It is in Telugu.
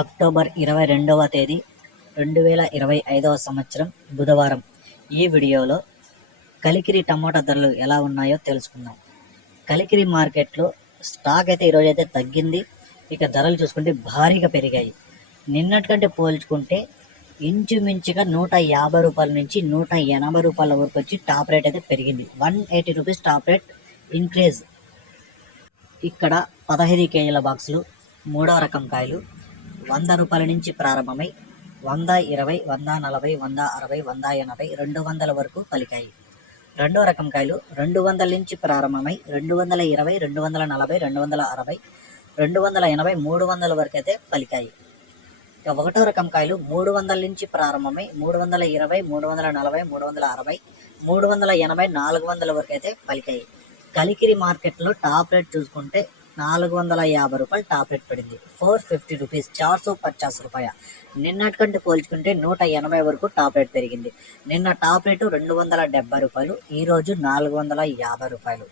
అక్టోబర్ 22వ తేదీ 2025వ సంవత్సరం బుధవారం. ఈ వీడియోలో కలికిరి టమోటా ధరలు ఎలా ఉన్నాయో తెలుసుకుందాం. కలికిరి మార్కెట్లో స్టాక్ అయితే ఈరోజైతే తగ్గింది. ఇక ధరలు చూసుకుంటే భారీగా పెరిగాయి. నిన్నటికంటే పోల్చుకుంటే ఇంచుమించుగా 150 రూపాయల నుంచి 180 రూపాయల వరకు వచ్చి టాప్ రేట్ అయితే పెరిగింది. 180 రూపీస్ టాప్ రేట్ ఇంక్రీజ్. ఇక్కడ 15 కేజీల బాక్సులు, మూడవ రకం కాయలు 100 రూపాయల నుంచి ప్రారంభమై 100, 20, 140, 160, 180, 200 వరకు పలికాయి. రెండో రకం కాయలు 200 నుంచి ప్రారంభమై 220, 240, 260, 280, 300 వరకు అయితే పలికాయి. ఇక ఒకటో రకం కాయలు 300 నుంచి ప్రారంభమై 320, 340, 360, 380, 400 వరకు అయితే పలికాయి. కలికిరి మార్కెట్లో టాప్ రేట్ చూసుకుంటే 450 రూపాయలు టాప్ రేట్ పడింది. 450 రూపీస్, 450 రూపాయ. నిన్నటికంటే పోల్చుకుంటే 180 వరకు టాప్ రేట్ పెరిగింది. నిన్న టాప్ రేటు 270 రూపాయలు, ఈరోజు 450 రూపాయలు.